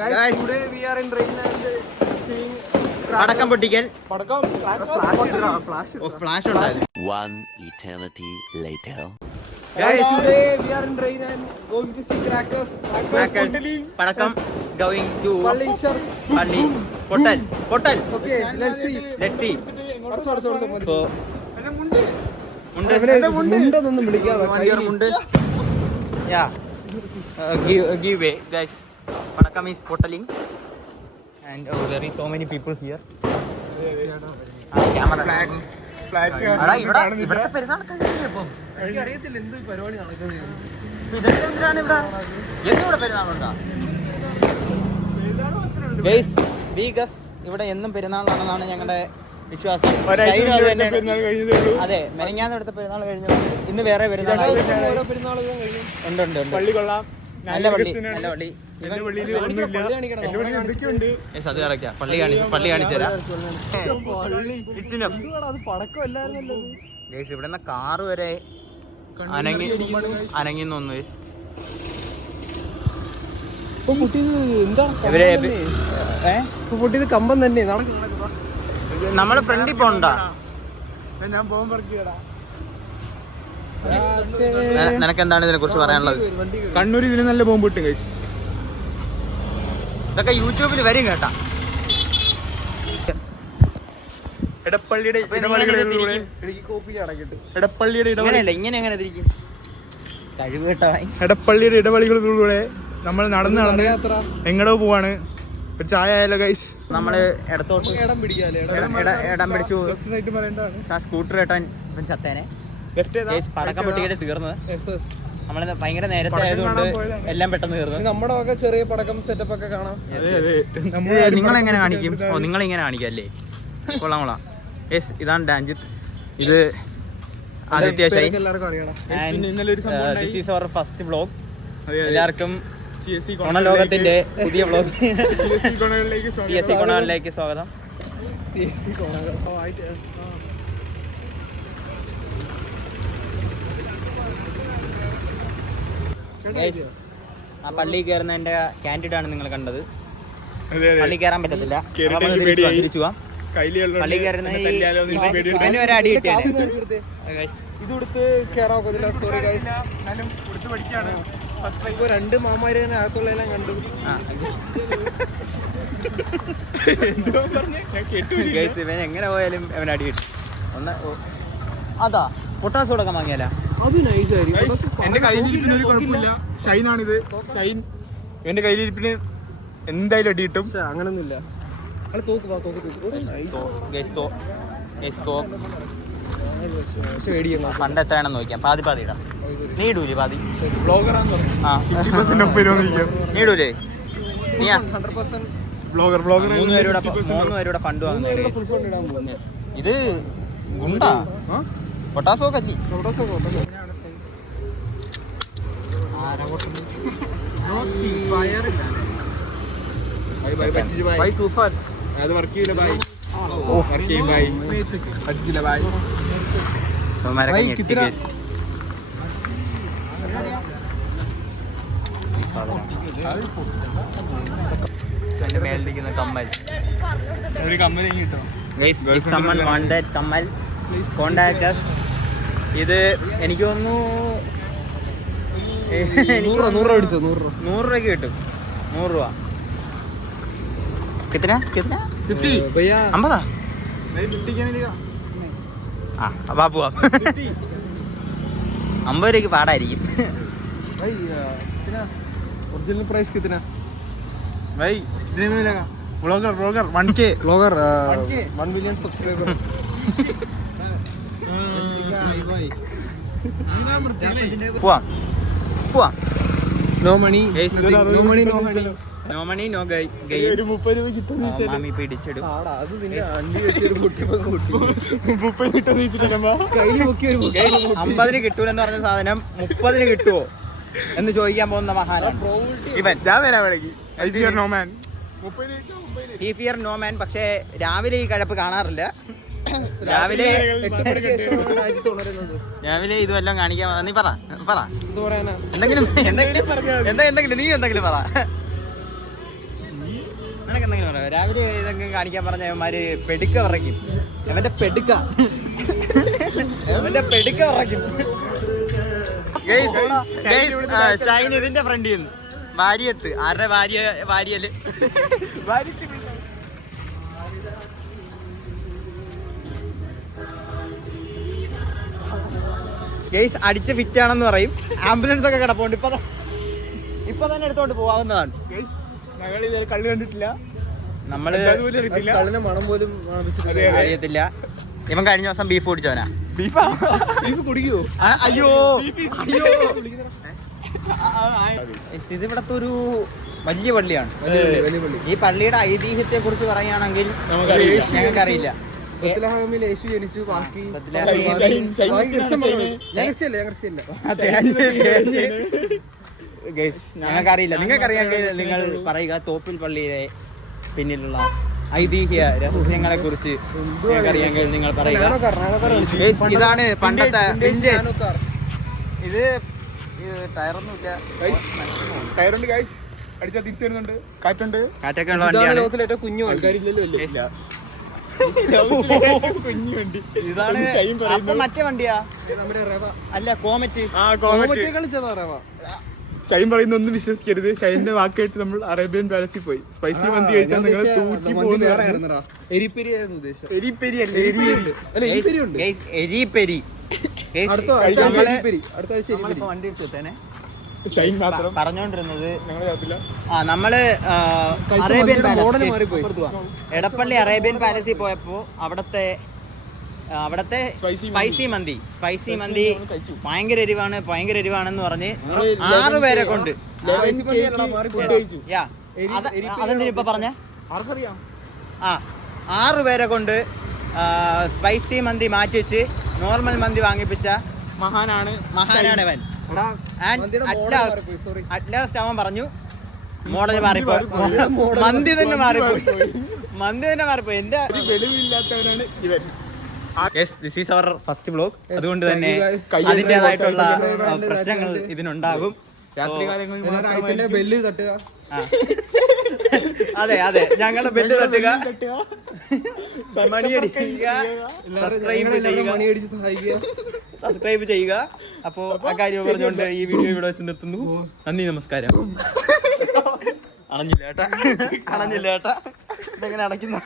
Guys, today we are in rain and seeing പടക്കം പൊട്ടിക്കൽ flash. One eternity later. Guys, today we are in rain and going to see crackers. പടക്കം going to Palli Church. പള്ളി പൊട്ടൽ. Okay, let's see. So മുണ്ടൊന്നും വിളിക്കാതെ മുണ്ട്. Yeah. Give way, guys. Padakam is bottling, and there is so many people here. Camera. Ada ഇവിടത്തെ പെരുന്നാൾ കഴിഞ്ഞില്ലേ ഇപ്പം? അറിയത്തില്ല എന്ത് പരിപാടി നടക്കുന്നത്. ഇതൊക്കെ എന്തിനാണ് ഇവിടെ? എന്നിവിടെ പെരുന്നാളുണ്ടോ? Guys, because ഇവിടെ എന്നും പെരുന്നാളാണെന്നാണ് ഞങ്ങളുടെ വിശ്വാസം. അതെ, മെനങ്ങാന്ന് ഇവിടുത്തെ പെരുന്നാൾ കഴിഞ്ഞു. ഇന്ന് വേറെ പെരുന്നാളായി. ഓരോ പെരുന്നാളുകളും കഴിയും. ഉണ്ട്. പള്ളി കൊള്ളാം. നല്ല പള്ളി. അത് പള്ളി കാണിച്ചു തരാം. അത് പടക്കമല്ലായിരുന്നല്ലോ. ഇവിടെ നിന്ന് കാറ് വരെ അനങ്ങി തോന്നുന്നു. ഇപ്പൊ പൊട്ടിയത് എന്താ പൊട്ടിയത് കമ്പം തന്നെ. നമ്മള് ഫ്രണ്ടിൽ പോണ്ടാ. ഞാൻ പോകുമ്പോ നിനക്ക് എന്താണ് ഇതിനെ കുറിച്ച് പറയാനുള്ളത്? കണ്ണൂർ ഇതിന് നല്ല ബോംബ് കിട്ടും ഗൈസ്. ഇതൊക്കെ യൂട്യൂബിൽ വരും കേട്ടാ. എടപ്പള്ളിയുടെ ഇടവഴികളിലൂടെ ഇങ്ങനെ തിരിക്കും. കഴിവ് കേട്ടായി. എടപ്പള്ളിയുടെ ഇടവഴികളിലൂടെ നമ്മൾ നടന്ന് എങ്ങടോ പോവാണ്. ഒരു ചായ ആയാലോ ഗൈസ്. നമ്മള് ഇടത്തോട്ട് ഇടം പിടിച്ചു. സ്കൂട്ടർ കേട്ടാൻ ഇപ്പം ചത്തേനെ. പടക്കം പൊട്ടിക്കല് തീർന്ന്. നമ്മള് ഭയങ്കര നേരത്തെ ആയതുകൊണ്ട് എല്ലാം പെട്ടെന്ന് തീർന്നു. നമ്മുടെ ഒക്കെ ചെറിയ പടക്കം സെറ്റപ്പ് ഒക്കെ കാണാം. നിങ്ങളെങ്ങനെ കാണിക്കും? നിങ്ങളിങ്ങനെ കാണിക്കല്ലേ? കൊള്ളാം. ഇതാണ് ഡാൻജിത്ത്. ഇത് ആദിത്യ. എല്ലാവർക്കും അറിയണം. This is our first vlog. എല്ലാവർക്കും ലോകത്തിന്റെ പുതിയ വ്ലോഗ് CSC കൊണാലിലേക്ക് സ്വാഗതം. ആ പള്ളി കയറുന്നതിന്റെ ക്യാൻഡിഡ് ആണ് നിങ്ങൾ കണ്ടത്. പള്ളി കയറാൻ പറ്റത്തില്ല. തിരിച്ചു പോവാം. പള്ളി കയറുന്ന ഒരു അടി കിട്ടിയത്. ഇതെടുത്ത് കയറാൻ സോറി ഗൈസ്. ഇപ്പൊ 2 മാമാര് തന്നെ അകത്തുള്ളതെല്ലാം കണ്ടു. ഇവൻ എങ്ങനെ പോയാലും അവൻ അടി കിട്ടും. അതാ പൊട്ടാസ് കൊടുക്കാൻ വാങ്ങിയാല. അത് നൈസായിരിക്കും. എന്റെ കയ്യിലിരിപ്പിന് ഒരു കുഴപ്പമില്ല. ഷൈനാണിത്. ഷൈൻ എന്റെ കയ്യിലിരിപ്പിന് എന്തായാലും അടി കിട്ടും. അങ്ങനൊന്നുമില്ല. പണ്ട് എത്രയാണെന്ന് നോക്കിയാ. പാതി ഇടാം. നീ ഇടൂലേ പാതി? നീ ഇടൂലേ? നീയാ 3 പേരുടെ ഫണ്ട് വാങ്ങുന്നത്. ഇത് ഗുണ്ടാ പൊട്ടാസോ കത്തി. അത് വർക്ക് ചെയ്യില്ല ബായ്. പറ്റില്ല ബായ്. മേലിരിക്കുന്ന കമ്മൽ ഒരു കമ്മൽ കിട്ടും. If someone want that കമ്മൽ, contact us. ഇത് എനിക്ക് തോന്നുന്നു 100 അടിച്ചോ. 100 രൂപയ്ക്ക് കിട്ടും. 100 രൂപ. കിത്തന 50 50 അപ്പാ പോവാം. 50 രൂപയ്ക്ക് പാടായിരിക്കും. ഒറിജിനൽ പ്രൈസ് കിतना भाई? इतने में मिलेगा. Blogger 1K blogger 1 million subscriber. പോവാം. No money, no money, no honey. No money, no gain. ഒരു 30 രൂപ കിട്ടും. മാമി പിടിച്ചിടും. അത് നിന്റെ അണ്ടി വെച്ചൊരു കുട്ടി 30 കിട്ടും. കയ്യിൽ നോക്കി ഒരു 50 കിട്ടൂലെന്ന് പറഞ്ഞ സാധനം 30 കിട്ടുമോ എന്ന് ചോദിക്കാൻ പോകുന്ന മഹാനാണ് ഇവൻ. ഞാൻ വരാൻ വേണമെങ്കിൽ ഈ ഫിയർ നോ മാൻ. പക്ഷേ രാവിലെ ഈ കഴപ്പ് കാണാറില്ല. രാവിലെ ഇതുവെല്ലാം കാണിക്കാൻ. നീ പറ എന്തെങ്കിലും നീ എന്തെങ്കിലും പറ. നിനക്ക് എന്തെങ്കിലും പറയാം? രാവിലെ ഇതൊക്കെ കാണിക്കാൻ പറഞ്ഞ അവന്മാര് പെടുക്ക പറയ്ക്കും. അവന്റെ പെടുക്ക പറയ്ക്കും. ഷൈൻ ഇതിന്റെ ഫ്രണ്ടിൽ നിന്ന് വാര്യത്ത് ആരുടെ വാര്യല് ഗെയ്സ് അടിച്ച് ഫിറ്റ് ആണെന്ന് പറയും. ആംബുലൻസ് ഒക്കെ കിടപ്പുണ്ട്. ഇപ്പൊ തന്നെ എടുത്തോണ്ട് പോവാവുന്നതാണ്. ഞങ്ങൾ ഇതുവരെ കള്ളു കണ്ടിട്ടില്ല. നമ്മള് കള്ളിന്റെ മണം പോലും അറിയത്തില്ല. ഇവൻ കഴിഞ്ഞ ദിവസം ബീഫ് കുടിച്ചവനാ. ബീഫ് കുടിക്കുവോ? അയ്യോ ഇത് ഇവിടത്തെ ഒരു വലിയ പള്ളിയാണ്. ഈ പള്ളിയുടെ ഐതിഹ്യത്തെ കുറിച്ച് പറയുകയാണെങ്കിൽ ഞങ്ങൾക്കറിയില്ല. ബത്ലഹേമിൽ യേശു ജനിച്ചു. ബാക്കി ഞങ്ങൾക്കറിയില്ല. നിങ്ങൾക്കറിയാമെങ്കിൽ നിങ്ങൾ പറയുക. തോപ്പിൽ പള്ളിയിലെ പിന്നിലുള്ള ഐതിഹ്യ രഹസ്യങ്ങളെ കുറിച്ച് നിങ്ങൾക്കറിയാമെങ്കിൽ നിങ്ങൾ പറയുക. ഇതാണ് പണ്ടത്തെ ഇത് ടയറൊന്നുമില്ല. ടയറുണ്ട് ഗൈസ്, അടിച്ചാൽ തിരിച്ചു വരുന്നുണ്ട്. കാറ്റുണ്ട്. കാറ്റൊക്കെ ഉള്ള വണ്ടിയാണ്. ലോകത്തിലെ ഏറ്റവും കുഞ്ഞു ആൾക്കാരില്ലല്ലോ. കുഞ്ഞു വണ്ടി. ഇതാണ് അപ്പൊ മറ്റേ വണ്ടിയാ അല്ല കോമറ്റ്. കളിച്ചതാ റവ. ഷൈൻ പറയുന്ന ഒന്നും വിശ്വസിക്കരുത്. ഷൈനിന്റെ വാക്കായിട്ട് നമ്മൾ അറേബ്യൻ പാലസിൽ പോയി സ്പൈസി മന്തി കഴിച്ചാൽ നിങ്ങൾ തൂക്കി പോകുന്നു. എരിപ്പെരി ആയിരുന്നു ഉദ്ദേശം. എരിപ്പെരി അല്ല, അല്ല എരിപ്പെരി ഉണ്ട്. എരിപ്പെരി അടുത്ത ആഴ്ച എരിപ്പെരി. വണ്ടി എടുത്തേനെ. ഷൈൻ മാത്രം പറഞ്ഞോണ്ടിരുന്നത് ഞങ്ങൾ കേട്ടില്ല. നമ്മള് അറേബ്യൻ എടപ്പള്ളി അറേബ്യൻ പാലസിൽ പോയപ്പോ അവിടത്തെ സ്പൈസി മന്തി ഭയങ്കര എരിവാണെന്ന് പറഞ്ഞ് 6 പേരെ കൊണ്ട് അതെന്തിനിപ്പൊ പറഞ്ഞ ആർക്കറിയാം. 6 പേരെ കൊണ്ട് സ്പൈസി മന്തി മാറ്റി വെച്ച് നോർമൽ മന്തി വാങ്ങിപ്പിച്ച മഹാനാണ് അവൻ. അറ്റ്ലാസ്റ്റ് അവൻ പറഞ്ഞു മോഡൽ മാറിപ്പോയി. മന്തി തന്നെ മാറിപ്പോയി. എന്റെ വെളിവില്ലാത്തവരാണ് ഇവൻ. This is our first vlog. അതുകൊണ്ട് തന്നെ അതിൻ്റെതായിട്ടുള്ള പ്രശ്നങ്ങൾ ഇതിനുണ്ടാകും. രാത്രികാലങ്ങളിൽ ബെല്ല് തട്ടുക. അതെ ഞങ്ങളുടെ ബെല്ല് തട്ടുക, മണിയടിക്കുക, മണിയടിച്ച് സഹായിക്കുക, സബ്സ്ക്രൈബ് ചെയ്യുക. അപ്പോ ആ കാര്യം പറഞ്ഞുകൊണ്ട് ഈ വീഡിയോ ഇവിടെ വെച്ച് നിർത്തുന്നു. നന്ദി, നമസ്കാരം. അണഞ്ഞില്ല ഏട്ടാ, ഇതെങ്ങനെ അടയ്ക്കുന്ന